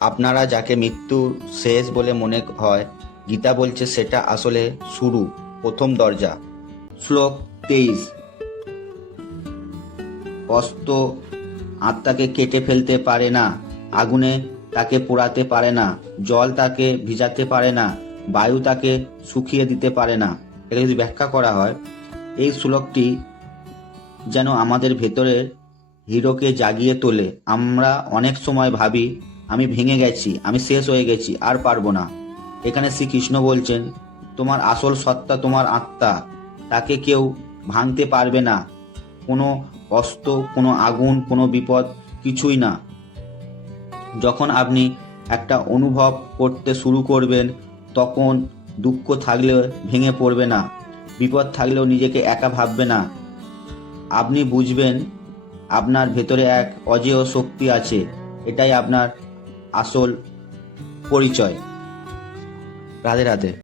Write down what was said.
আপনারা যাকে মৃত্যুর শেষ বলে মনে হয়, গীতা বলছে সেটা আসলে শুরু, প্রথম দরজা। শ্লোক 23। অস্ত্র আত্মাকে কেটে ফেলতে পারে না, আগুনে তাকে পোড়াতে পারে না, জল তাকে ভিজাতে পারে না, বায়ু তাকে শুকিয়ে দিতে পারে না। এটা যদি ব্যাখ্যা করা হয়, এই শ্লোকটি যেন আমাদের ভেতরের হিরোকে জাগিয়ে তোলে। আমরা অনেক সময় ভাবি আমি ভেঙে গেছি, আমি শেষ হয়ে গেছি, আর পারবো না। এখানে শ্রীকৃষ্ণ বলছেন তোমার আসল সত্তা তোমার আত্মা, তাকে কেউ ভাঙতে পারবে না। কোনো অস্ত্র, কোনো আগুন, কোনো বিপদ কিছুই না। যখন আপনি একটা অনুভব করতে শুরু করবেন, তখন দুঃখ থাকলেও ভেঙে পড়বে না, বিপদ থাকলেও নিজেকে একা ভাববে না। আপনি বুঝবেন আপনার ভেতরে এক অজেয় শক্তি আছে। এটাই আপনার আসল পরিচয়। রাধে রাধে।